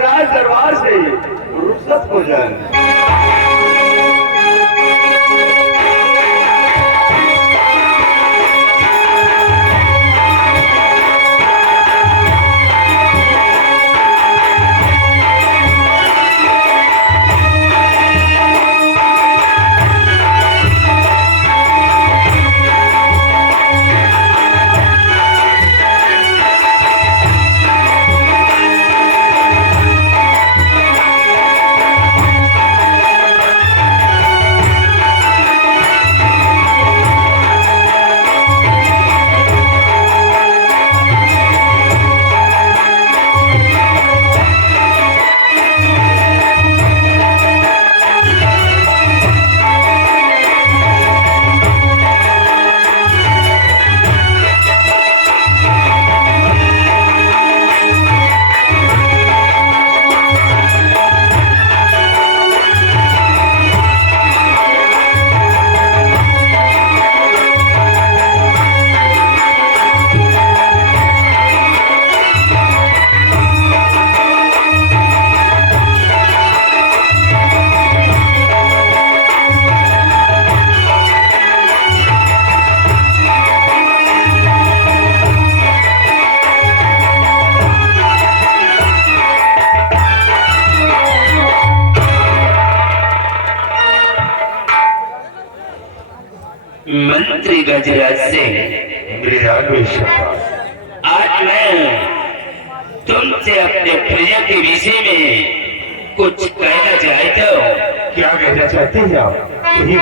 राज दरबार से रुखसत हो जाए। मंत्री गजराज सिंह। आज मैं तुमसे अपने प्रजा के विषय में कुछ कहना चाहता हूँ। क्या कहना चाहते हैं आप? यही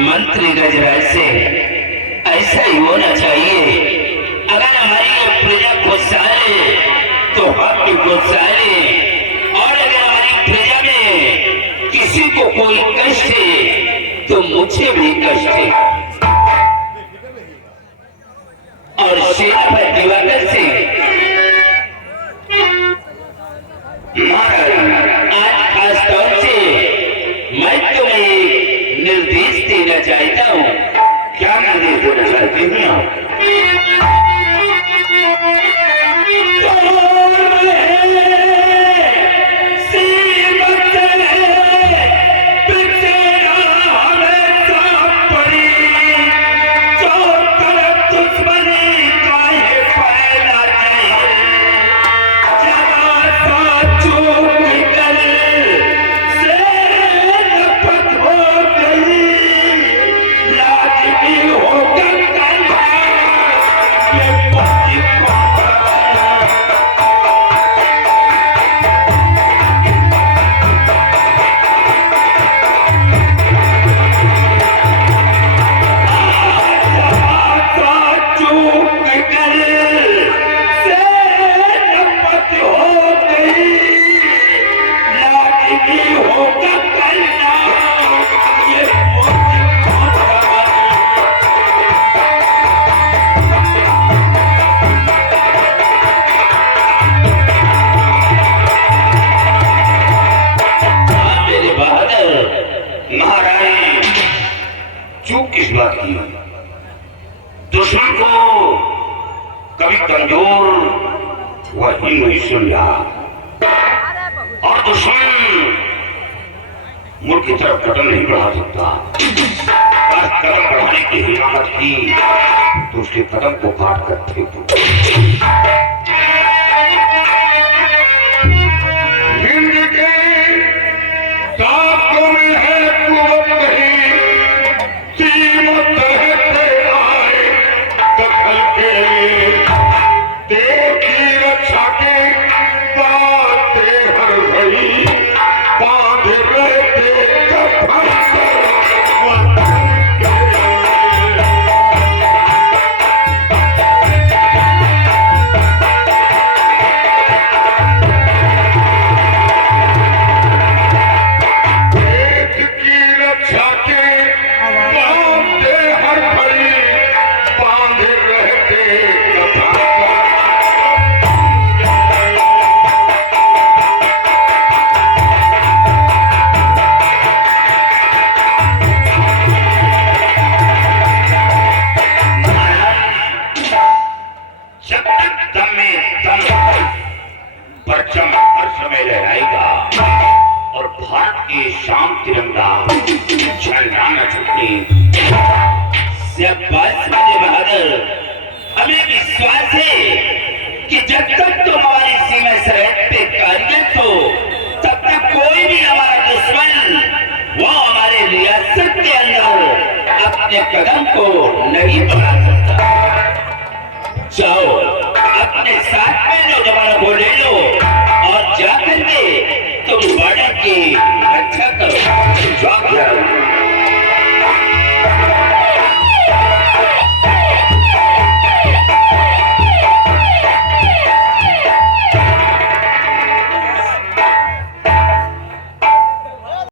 मंत्री गजराज से ऐसा ही होना चाहिए। अगर हमारी प्रजा खुशहाल है तो हम भी खुशहाल है, और अगर हमारी प्रजा में किसी को कोई कष्ट है तो मुझे भी कष्ट है। और सेनापति दिवाकर सिंह आज खास तौर से मैं तुम्हें एक निर्देश देना चाहता हूँ। क्या निर्देश देना चाहते हैं आप? दुश्मन को कभी कमजोर वही नहीं सुन रहा, और दुश्मन मुल्क की तरफ कदम नहीं बढ़ा सकता। अगर कदम बढ़ाने की हिम्मत की तो उसके कदम को काट कर फेंक दो। हिंद के दांतों में है कुवत नहीं, कीमत है देखी रक्षा के बातें हर घड़ी बांध रहते कफन ये शाम तिरंगा झंडा न छूटे। शाबाश मेरे बहादुर, हमें विश्वास है कि जब तक तुम हमारी सीमा सरहद पे कार्यरत हो तब तक कोई भी हमारा दुश्मन वो हमारे रियासत के अंदर अपने कदम को नहीं बढ़ा सकता। जाओ अपने साथ में जो जवानों को